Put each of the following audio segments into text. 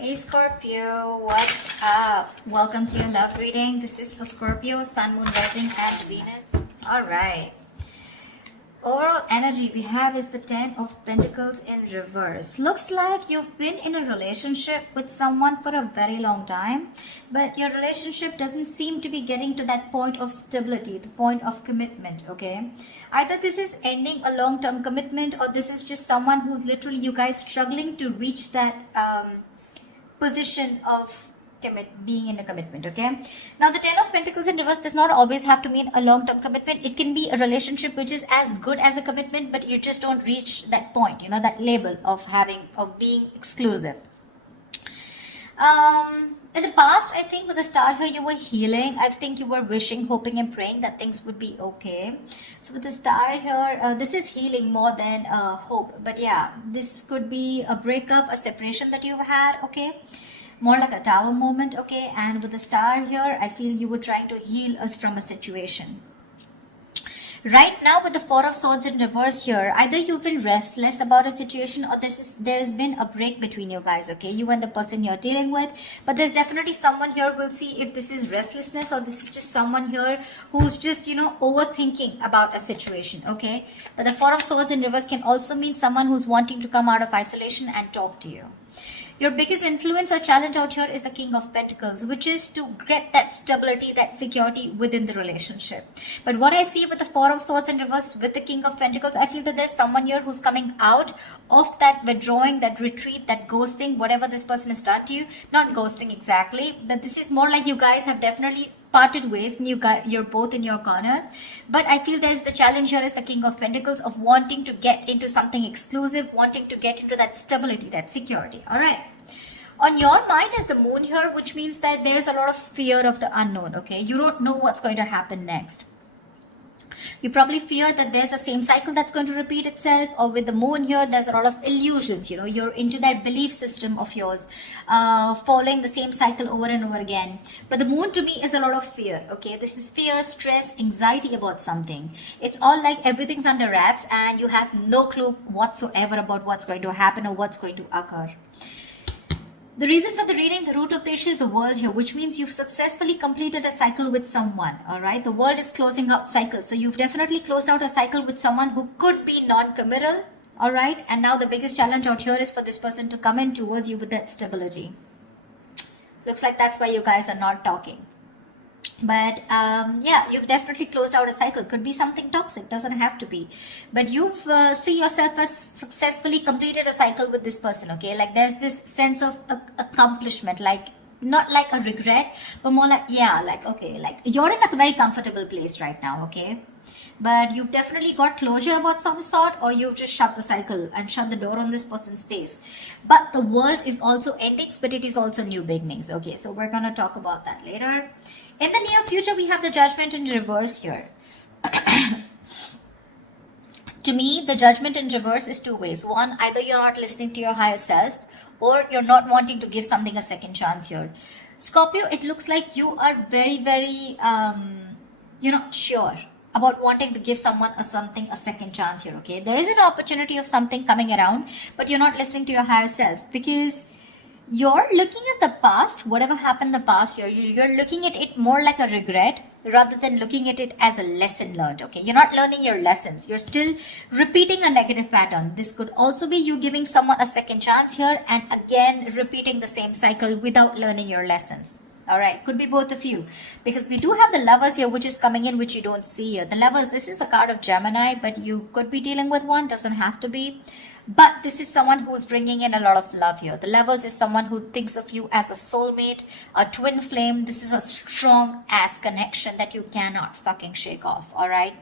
Hey Scorpio, what's up? Welcome to your love reading. This is for Scorpio, Sun, Moon, Rising, and Venus. Alright. Overall energy we have is the Ten of Pentacles in reverse. Looks like you've been in a relationship with someone for a very long time, but your relationship doesn't seem to be getting to that point of stability, the point of commitment, okay? Either this is ending a long-term commitment, or this is just someone who's literally you guys struggling to reach that position of being in a commitment. Okay, now the Ten of Pentacles in reverse does not always have to mean a long-term commitment. It can be a relationship which is as good as a commitment, but you just don't reach that point, you know, that label of being exclusive. In the past, I think with the Star here, you were healing. I think you were wishing, hoping and praying that things would be okay. So with the Star here, this is healing more than hope. But yeah, this could be a breakup, a separation that you've had, okay? More like a Tower moment, okay? And with the Star here, I feel you were trying to heal us from a situation. Right now with the Four of Swords in reverse here, either you've been restless about a situation, or there's been a break between you guys, okay? You and the person you're dealing with. But there's definitely someone here. We'll see if this is restlessness or this is just someone here who's just, you know, overthinking about a situation, okay? But the Four of Swords in reverse can also mean someone who's wanting to come out of isolation and talk to you. Your biggest influence or challenge out here is the King of Pentacles, which is to get that stability, that security within the relationship. But what I see with the Four of Swords in reverse with the King of Pentacles, I feel that there's someone here who's coming out of that withdrawing, that retreat, that ghosting, whatever this person has done to you. Not ghosting exactly, but this is more like you guys have definitely parted ways and you're both in your corners. But I feel there's the challenge here is the King of Pentacles of wanting to get into something exclusive, wanting to get into that stability, that security. All right. On your mind is the Moon here, which means that there is a lot of fear of the unknown, okay? You don't know what's going to happen next. You probably fear that there's the same cycle that's going to repeat itself, or with the Moon here, there's a lot of illusions, you know, you're into that belief system of yours, following the same cycle over and over again. But the Moon to me is a lot of fear, okay? This is fear, stress, anxiety about something. It's all like everything's under wraps and you have no clue whatsoever about what's going to happen or what's going to occur. The reason for the reading, the root of the issue is the World here, which means you've successfully completed a cycle with someone, all right? The World is closing out cycles. So you've definitely closed out a cycle with someone who could be non-committal, all right? And now the biggest challenge out here is for this person to come in towards you with that stability. Looks like that's why you guys are not talking. But yeah, you've definitely closed out a cycle. Could be something toxic, doesn't have to be. But you've see yourself as successfully completed a cycle with this person, okay? Like there's this sense of accomplishment, like not like a regret, but more like, yeah, like, okay, like you're in a very comfortable place right now, okay? But you've definitely got closure about some sort, or you've just shut the cycle and shut the door on this person's face. But the world is also endings, but it is also new beginnings, okay? So we're going to talk about that later. In the near future, we have the Judgment in reverse here. To me, the Judgment in reverse is two ways. One, either you're not listening to your higher self, or you're not wanting to give something a second chance here. Scorpio, it looks like you are very, very, you're not sure about wanting to give someone a second chance here, okay? There is an opportunity of something coming around, but you're not listening to your higher self because you're looking at the past, whatever happened in the past year, you're looking at it more like a regret rather than looking at it as a lesson learned, okay? You're not learning your lessons. You're still repeating a negative pattern. This could also be you giving someone a second chance here and again repeating the same cycle without learning your lessons. All right, could be both of you, because we do have the Lovers here, which is coming in, which you don't see here. The Lovers, this is the card of Gemini, but you could be dealing with one, doesn't have to be. But this is someone who's bringing in a lot of love here. The Lovers is someone who thinks of you as a soulmate, a twin flame. This is a strong ass connection that you cannot fucking shake off, all right?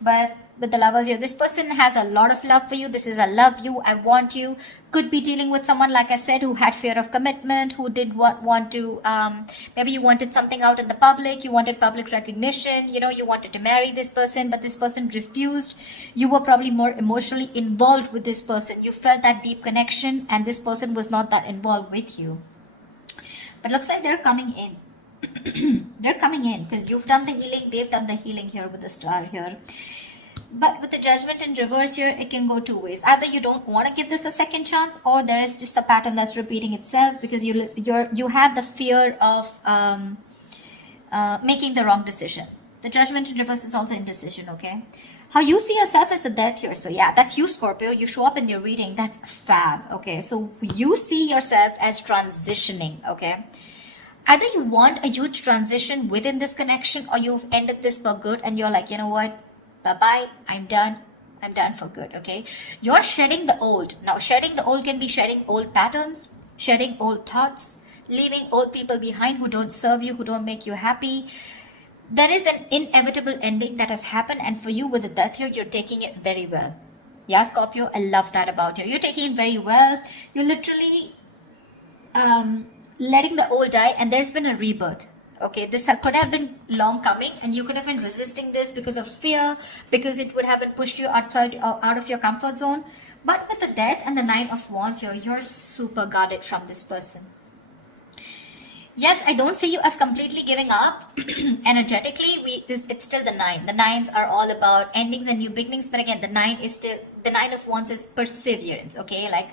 But with the Lovers here, this person has a lot of love for you. This is a love you, I want you. Could be dealing with someone, like I said, who had fear of commitment, who did want to, maybe you wanted something out in the public, you wanted public recognition, you know, you wanted to marry this person, but this person refused. You were probably more emotionally involved with this person. You felt that deep connection and this person was not that involved with you. But looks like they're coming in. They're coming in because you've done the healing, they've done the healing here with the Star here. But with the Judgment in reverse here, it can go two ways. Either you don't want to give this a second chance, or there is just a pattern that's repeating itself because you have the fear of making the wrong decision. The Judgment in reverse is also indecision, okay? How you see yourself is the Death here. So yeah, that's you, Scorpio. You show up in your reading. That's fab, okay? So you see yourself as transitioning, okay? Either you want a huge transition within this connection, or you've ended this for good and you're like, you know what? Bye-bye, I'm done for good, okay? You're shedding the old. Now, shedding the old can be shedding old patterns, shedding old thoughts, leaving old people behind who don't serve you, who don't make you happy. There is an inevitable ending that has happened, and for you with the Death here, you're taking it very well. Yeah, Scorpio, I love that about you. You're taking it very well. You're literally letting the old die, and there's been a rebirth. Okay, this could have been long coming, and you could have been resisting this because of fear, because it would have been pushed you outside, out of your comfort zone. But with the Death and the Nine of Wands here, you're super guarded from this person. Yes, I don't see you as completely giving up. Energetically, it's still the 9. The 9s are all about endings and new beginnings. But again, the 9 is still, the 9 of Wands is perseverance. Okay, like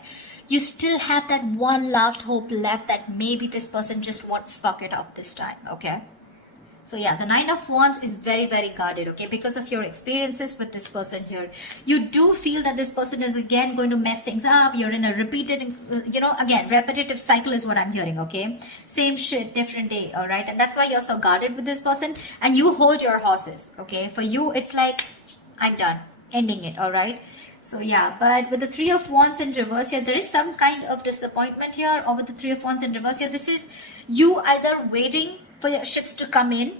you still have that one last hope left that maybe this person just won't fuck it up this time. Okay. So yeah, the 9 of Wands is very, very guarded, okay? Because of your experiences with this person here. You do feel that this person is again going to mess things up. You're in a repeated, you know, again, repetitive cycle is what I'm hearing, okay? Same shit, different day, all right? And that's why you're so guarded with this person. And you hold your horses, okay? For you, it's like, I'm done, ending it, all right? So yeah, but with the 3 of Wands in reverse here, there is some kind of disappointment here. Or with the 3 of Wands in reverse here, this is you either waiting for your ships to come in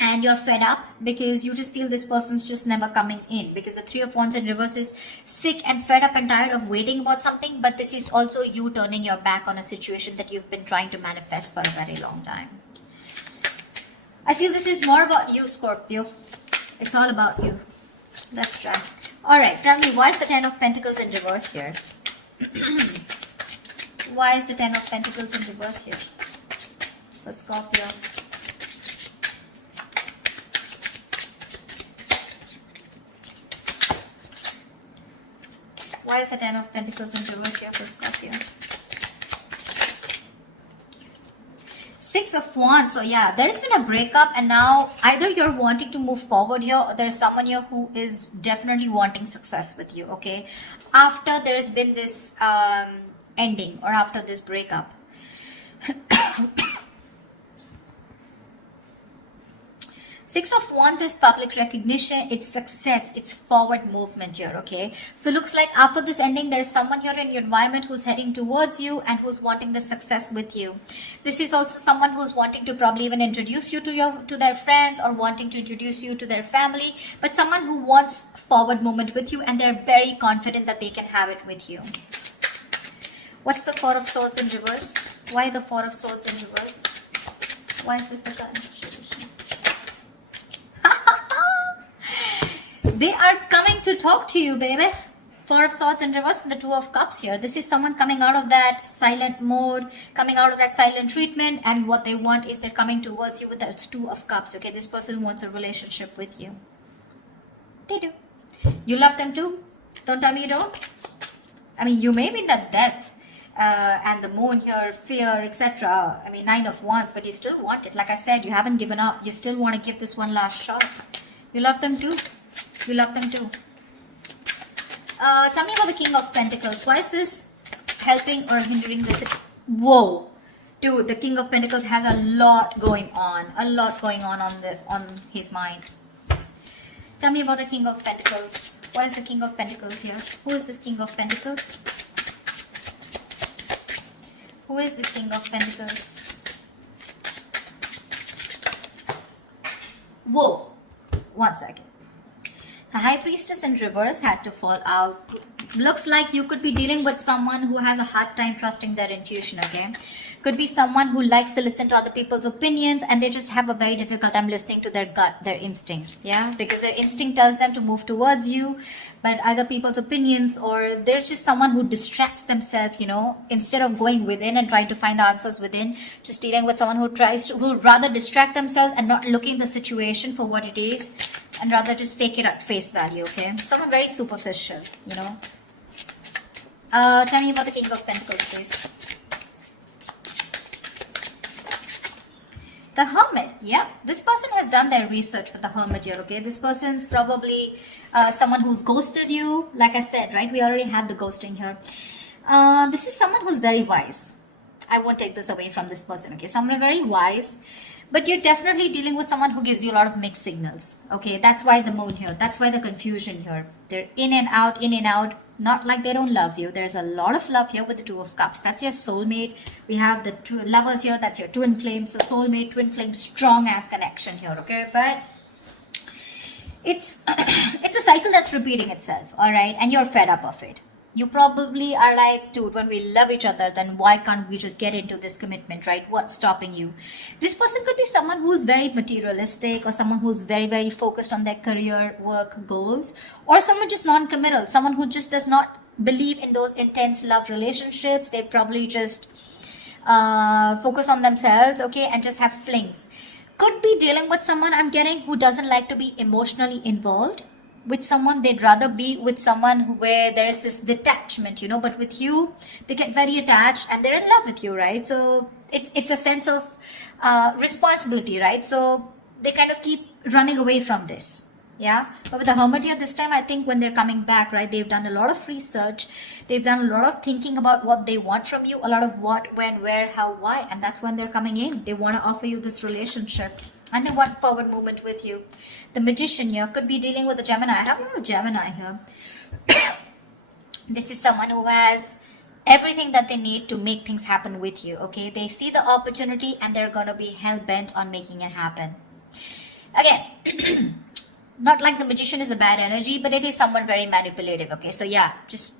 and you're fed up because you just feel this person's just never coming in, because the 3 of Wands in reverse is sick and fed up and tired of waiting about something. But this is also you turning your back on a situation that you've been trying to manifest for a very long time. I feel this is more about you, Scorpio. It's all about you. Let's try. All right, tell me, why is the 10 of Pentacles in reverse here? Why is the 10 of Pentacles in reverse here for Scorpio? Why is the 10 of Pentacles in reverse here for Scorpio? 6 of Wands. So yeah, there's been a breakup, and now either you're wanting to move forward here, or there's someone here who is definitely wanting success with you, okay? After there has been this ending, or after this breakup. 6 of Wands is public recognition, it's success, it's forward movement here, okay? So looks like after this ending, there's someone here in your environment who's heading towards you and who's wanting the success with you. This is also someone who's wanting to probably even introduce you to their friends, or wanting to introduce you to their family, but someone who wants forward movement with you, and they're very confident that they can have it with you. What's the 4 of Swords in reverse? Why the 4 of Swords in reverse? Why is this the card? They are coming to talk to you, baby. 4 of Swords in reverse and the 2 of Cups here. This is someone coming out of that silent mode, coming out of that silent treatment, and what they want is they're coming towards you with that 2 of Cups, okay? This person wants a relationship with you. They do. You love them too? Don't tell me you don't. I mean, you may be in that death and the moon here, fear, etc. I mean, 9 of Wands, but you still want it. Like I said, you haven't given up. You still want to give this one last shot. You love them too? You love them too. Tell me about the King of Pentacles. Why is this helping or hindering this? Whoa, dude, the King of Pentacles has a lot going on. A lot going on his mind. Tell me about the King of Pentacles. Why is the King of Pentacles here? Who is this King of Pentacles? Who is this King of Pentacles? Whoa, 1 second. The High Priestess in reverse had to fall out. Looks like you could be dealing with someone who has a hard time trusting their intuition, okay? Could be someone who likes to listen to other people's opinions, and they just have a very difficult time listening to their gut, their instinct, yeah? Because their instinct tells them to move towards you, but other people's opinions, or there's just someone who distracts themselves, you know, instead of going within and trying to find the answers within, just dealing with someone who rather distract themselves and not looking at the situation for what it is, and rather just take it at face value. Okay, someone very superficial, you know. Tell me about the King of Pentacles, please. The Hermit. Yeah, this person has done their research with the Hermit here. Okay, this person's probably someone who's ghosted you. Like I said, right, we already had the ghosting here. This is someone who's very wise. I won't take this away from this person. Okay, someone very wise, but you're definitely dealing with someone who gives you a lot of mixed signals. Okay, that's why the moon here, that's why the confusion here. They're in and out, in and out. Not like they don't love you. There's a lot of love here with the Two of Cups. That's your soulmate. We have the two lovers here. That's your twin flames. So soulmate, twin flame, strong ass connection here. Okay, but it's it's a cycle that's repeating itself. All right, and you're fed up of it. You probably are like, dude, when we love each other, then why can't we just get into this commitment, right? What's stopping you? This person could be someone who's very materialistic, or someone who's very, very focused on their career, work, goals, or someone just non-committal, someone who just does not believe in those intense love relationships. They probably just focus on themselves, okay, and just have flings. Could be dealing with someone, I'm getting, who doesn't like to be emotionally involved with someone. They'd rather be with someone where there is this detachment, you know, but with you, they get very attached and they're in love with you, right? So it's a sense of responsibility, right? So they kind of keep running away from this. Yeah, but with the Hermit here this time, I think when they're coming back, right, they've done a lot of research, they've done a lot of thinking about what they want from you, a lot of what, when, where, how, why, and that's when they're coming in. They want to offer you this relationship, and they want forward movement with you. The Magician here could be dealing with a Gemini. I have a Gemini here. This is someone who has everything that they need to make things happen with you. Okay, they see the opportunity and they're going to be hell-bent on making it happen. Again, not like the Magician is a bad energy, but it is someone very manipulative. Okay, so yeah, just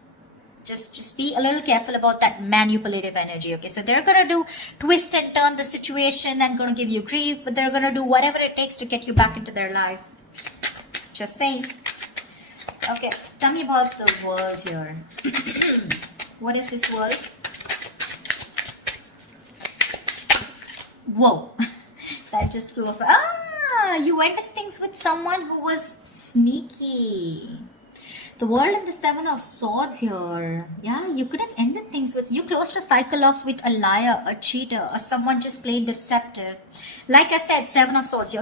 be a little careful about that manipulative energy. Okay, so they're gonna do twist and turn the situation and gonna give you grief, but they're gonna do whatever it takes to get you back into their life. Just saying. Okay, tell me about the world here. What is this world? Whoa, that just flew off. You ended things with someone who was sneaky. The World and the Seven of Swords here. Yeah, you could have ended things with, you closed a cycle off with a liar, a cheater, or someone just plain deceptive. Like I said, Seven of Swords.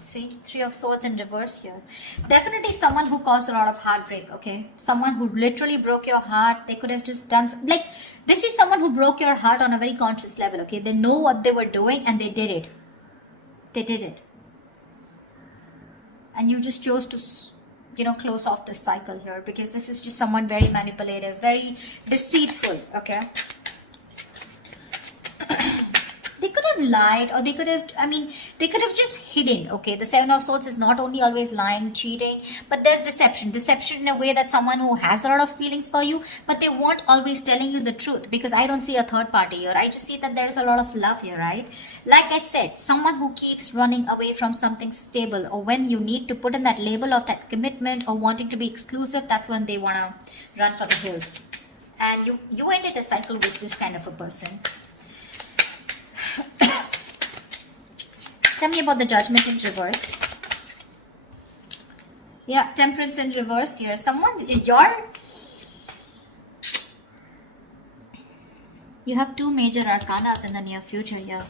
See, Three of Swords in reverse here. Definitely someone who caused a lot of heartbreak, okay? Someone who literally broke your heart. They could have just done, like, this is someone who broke your heart on a very conscious level, okay? They know what they were doing and they did it. They did it. And you just chose to, you know, close off this cycle here, because this is just someone very manipulative, very deceitful, okay? They could have lied, or they could have, they could have just hidden, okay? The Seven of Swords is not only always lying, cheating, but there's deception. Deception in a way that someone who has a lot of feelings for you, but they weren't always telling you the truth, because I don't see a third party here. I just see that there's a lot of love here, right? Like I said, someone who keeps running away from something stable, or when you need to put in that label of that commitment or wanting to be exclusive, that's when they want to run for the hills. And you ended a cycle with this kind of a person. Tell me about the Judgment in reverse. Yeah, Temperance in reverse here. You have two major arcanas in the near future here.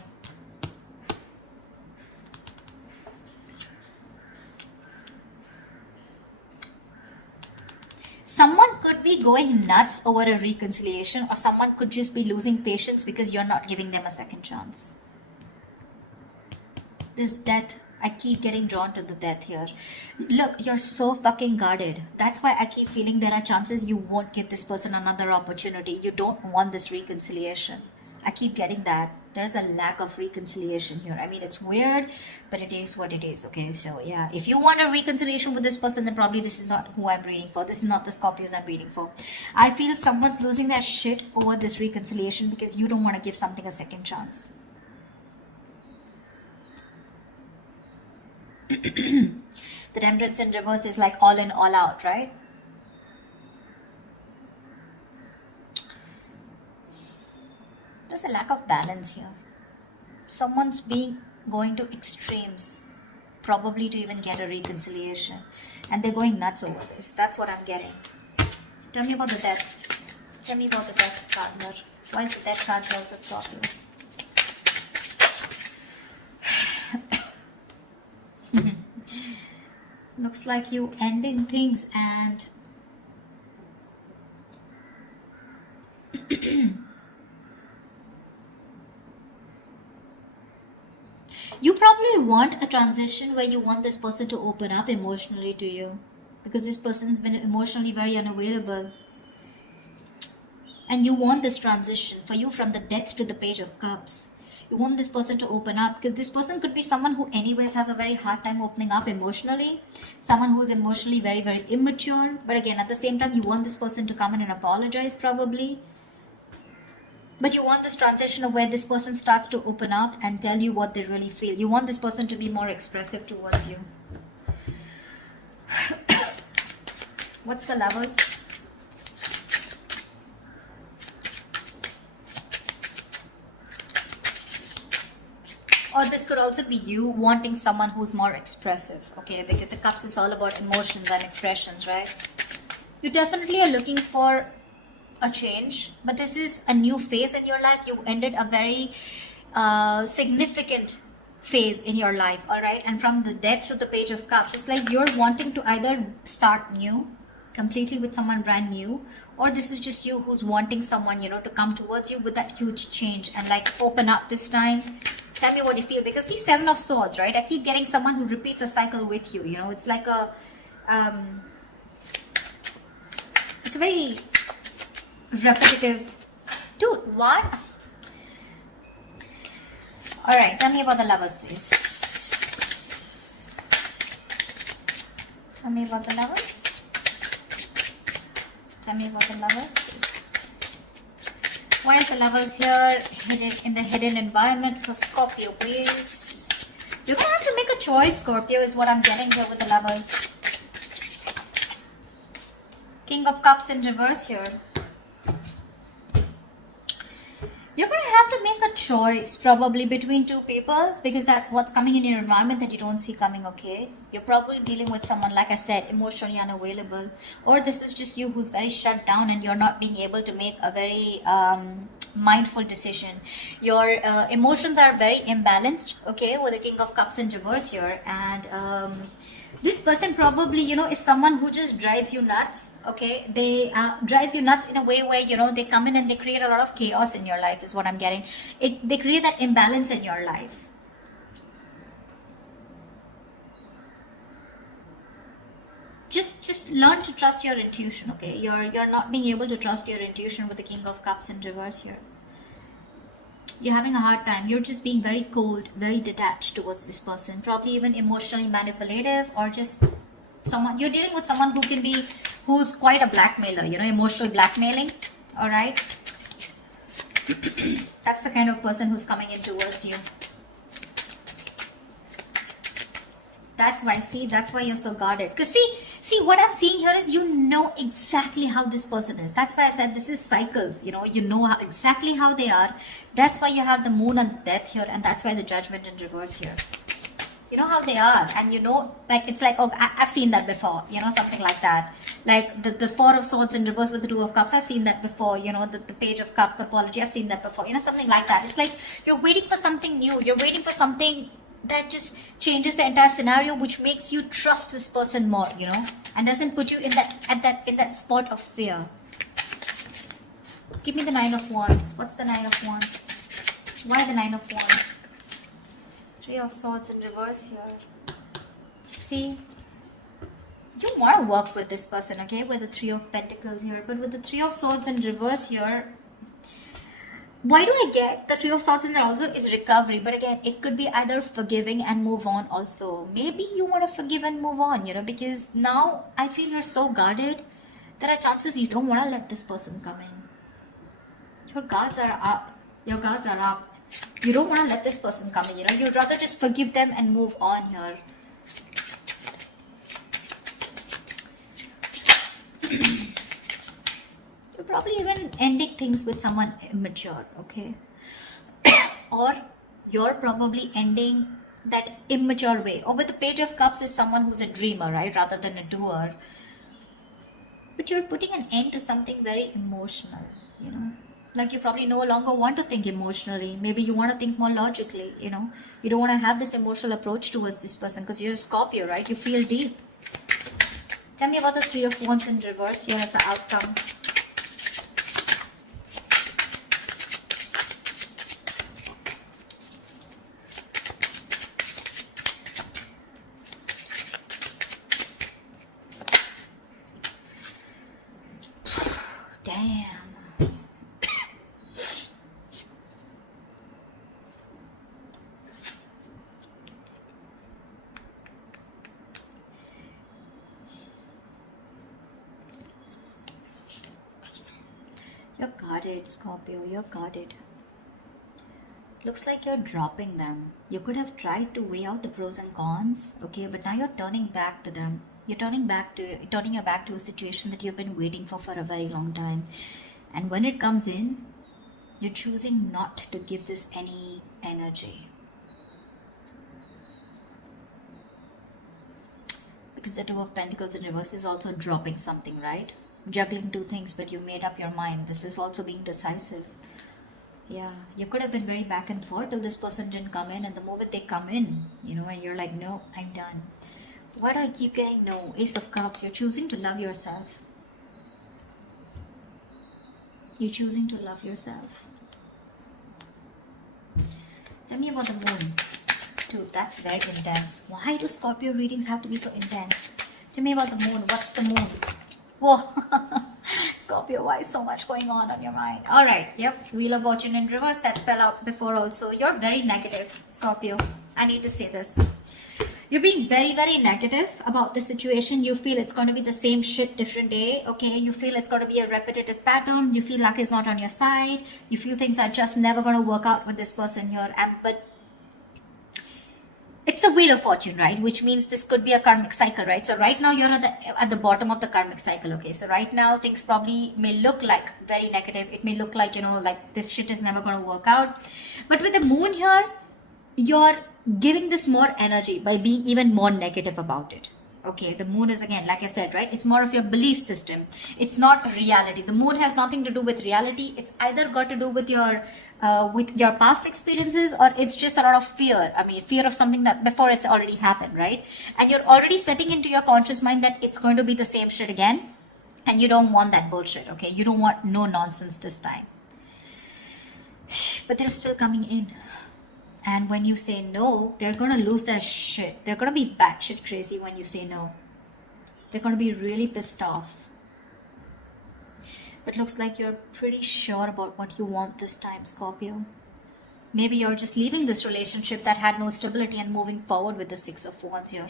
Someone could be going nuts over a reconciliation, or someone could just be losing patience because you're not giving them a second chance. This death, I keep getting drawn to the death here. Look, you're so fucking guarded. That's why I keep feeling there are chances you won't give this person another opportunity. You don't want this reconciliation. I keep getting that. There's a lack of reconciliation here. I mean, it's weird, but it is what it is, okay? So, yeah, if you want a reconciliation with this person, then probably this is not who I'm reading for. This is not the Scorpios I'm reading for. I feel someone's losing their shit over this reconciliation because you don't want to give something a second chance. The Temperance in reverse is like all in, all out, right? There's a lack of balance here. Someone's going to extremes, probably to even get a reconciliation. And they're going nuts over this. That's what I'm getting. Tell me about the death. Tell me about the death card here. Why is the death card here for Scorpio? Looks like you ending things and you probably want a transition where you want this person to open up emotionally to you, because this person's been emotionally very unavailable. And you want this transition for you from the Death to the Page of Cups. You want this person to open up, because this person could be someone who anyways has a very hard time opening up emotionally. Someone who is emotionally very, very immature. But again, at the same time, you want this person to come in and apologize probably. But you want this transition of where this person starts to open up and tell you what they really feel. You want this person to be more expressive towards you. What's the Lovers? Or this could also be you wanting someone who's more expressive, okay? Because the Cups is all about emotions and expressions, right? You definitely are looking for a change, but this is a new phase in your life. You ended a very significant phase in your life, all right? And from the Death to the Page of Cups, it's like you're wanting to either start new, completely with someone brand new, or this is just you who's wanting someone, you know, to come towards you with that huge change and like open up this time. Tell me what you feel, because see, Seven of Swords, right? I keep getting someone who repeats a cycle with you, you know. It's like a it's a very repetitive. Dude, what? All right, tell me about the Lovers, please. Tell me about the Lovers. Tell me about the Lovers, please. Why is the Lovers here hidden in the hidden environment for Scorpio, please? You're gonna have to make a choice, Scorpio, is what I'm getting here with the Lovers. King of Cups in reverse here. You're going to have to make a choice probably between two people, because that's what's coming in your environment that you don't see coming, okay? You're probably dealing with someone, like I said, emotionally unavailable. Or this is just you who's very shut down and you're not being able to make a very mindful decision. Your emotions are very imbalanced, okay, with the King of Cups in reverse here. And this person probably, you know, is someone who just drives you nuts, okay? They drives you nuts in a way where, you know, they come in and they create a lot of chaos in your life is what I'm getting. They create that imbalance in your life. Just learn to trust your intuition, okay? You're not being able to trust your intuition with the King of Cups in reverse here. You're having a hard time. You're just being very cold, very detached towards this person. Probably even emotionally manipulative, or just someone, you're dealing with someone who's quite a blackmailer, you know, emotional blackmailing, all right? That's the kind of person who's coming in towards you. That's why, see, that's why you're so guarded. Because see, what I'm seeing here is you know exactly how this person is. That's why I said this is cycles, you know exactly how they are. That's why you have the Moon and Death here, and that's why the Judgment in reverse here. You know how they are, and you know, like, it's like, oh, I've seen that before, you know, something like that. Like the Four of Swords in reverse with the Two of Cups, I've seen that before, you know, the Page of Cups, the apology, I've seen that before, you know, something like that. It's like you're waiting for something new, you're waiting for something that just changes the entire scenario, which makes you trust this person more, you know, and doesn't put you in that spot of fear. Give me the Nine of Wands. What's the Nine of Wands? Why the Nine of Wands? Three of Swords in reverse here. See, you want to work with this person, okay, with the Three of Pentacles here, but with the Three of Swords in reverse here, why do I get the Three of Swords in there also is recovery? But again, it could be either forgiving and move on also. Maybe you want to forgive and move on, you know, because now I feel you're so guarded. There are chances you don't want to let this person come in. Your guards are up. Your guards are up. You don't want to let this person come in, you know. You'd rather just forgive them and move on here. You're probably even ending things with someone immature, okay? Or you're probably ending that immature way. Or with the Page of Cups is someone who's a dreamer, right? Rather than a doer. But you're putting an end to something very emotional, you know? Like you probably no longer want to think emotionally. Maybe you want to think more logically, you know? You don't want to have this emotional approach towards this person because you're a Scorpio, right? You feel deep. Tell me about the Three of Wands in reverse here as the outcome. Damn. You're guarded, Scorpio. You're guarded. Looks like you're dropping them. You could have tried to weigh out the pros and cons, okay, but now you're turning back to them. You're turning your back to a situation that you've been waiting for a very long time. And when it comes in, you're choosing not to give this any energy. Because the Two of Pentacles in reverse is also dropping something, right? Juggling two things, but you made up your mind. This is also being decisive. Yeah, you could have been very back and forth till this person didn't come in, and the moment they come in, you know, and you're like, no, I'm done. Why do I keep getting no? Ace of Cups. You're choosing to love yourself. You're choosing to love yourself. Tell me about the moon. Dude, that's very intense. Why do Scorpio readings have to be so intense? Tell me about the moon. What's the moon? Whoa. Scorpio, why is so much going on your mind? Alright, yep. Wheel of Fortune in reverse. That fell out before also. You're very negative, Scorpio. I need to say this. You're being very, very negative about the situation. You feel it's going to be the same shit different day, okay? You feel it's going to be a repetitive pattern. You feel luck is not on your side. You feel things are just never going to work out with this person here. But it's the Wheel of Fortune, right? Which means this could be a karmic cycle, right? So right now you're at the bottom of the karmic cycle, okay? So right now things probably may look like very negative. It may look like, you know, like this shit is never going to work out. But with the moon here, you're giving this more energy by being even more negative about it. Okay, the moon is, again, like I said, right? It's more of your belief system. It's not reality. The moon has nothing to do with reality. It's either got to do with your past experiences, or it's just a lot of fear. I mean, fear of something that before it's already happened, right? And you're already setting into your conscious mind that it's going to be the same shit again. And you don't want that bullshit, okay? You don't want no nonsense this time. But they're still coming in. And when you say no, they're going to lose their shit. They're going to be batshit crazy when you say no. They're going to be really pissed off. But looks like you're pretty sure about what you want this time, Scorpio. Maybe you're just leaving this relationship that had no stability and moving forward with the Six of Wands here.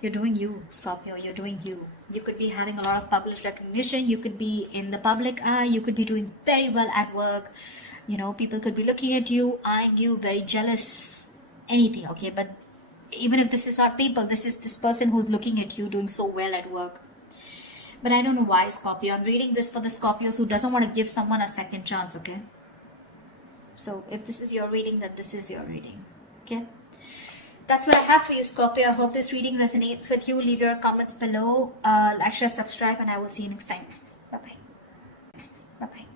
You're doing you, Scorpio. You're doing you. You could be having a lot of public recognition. You could be in the public eye. You could be doing very well at work. You know, people could be looking at you, eyeing you, very jealous, anything, okay? But even if this is not people, this is this person who's looking at you doing so well at work. But I don't know why, Scorpio. I'm reading this for the Scorpios who doesn't want to give someone a second chance, okay? So if this is your reading, then this is your reading, okay? That's what I have for you, Scorpio. I hope this reading resonates with you. Leave your comments below. Like, share, subscribe, and I will see you next time. Bye-bye. Bye-bye.